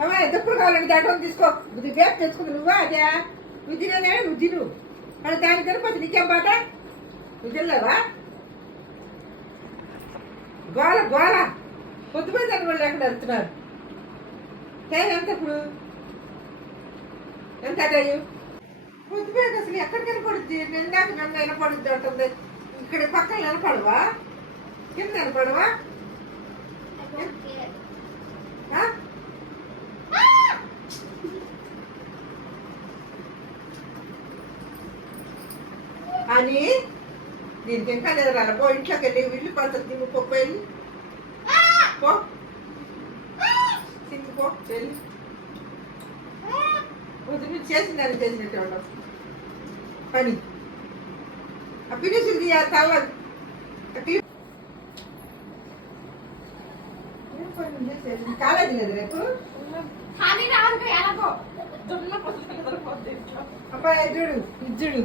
అమ్మా ఎప్పుడు కావాలండి దాంట్లో తీసుకో ఇది బేస్ తెచ్చుకుంది నువ్వా అదే నువ్వు తినేదే నువ్వు తిను మరి దానికి తినకపోతే నీకేం పాట నువ్వు తినలేవా గోల గోల పొద్దుపోయి దాని వాళ్ళు ఎక్కడ వెళ్తున్నారు టైం ఎంత ఇప్పుడు ఎంత టైం పొద్దుపోయి అసలు ఎక్కడికి వినపడుద్ది నిందాక నన్ను వినపడుద్ది అంటుంది ఇక్కడ పక్కన వినపడవా కింద వినపడవా అని దీనికి ఇంకా లేదు రా పో ఇంట్లోకి వెళ్ళి ఇల్లు పడుతుంది నువ్వు పప్పు వెళ్ళి పో పో వెళ్ళి నువ్వు చేసిందని చేసినట్టు ఉండవు పని ఆ ఫినిషింగ్ తల కాలేజీ లేదు రేపు అబ్బాయి చూడు ఇది చూడు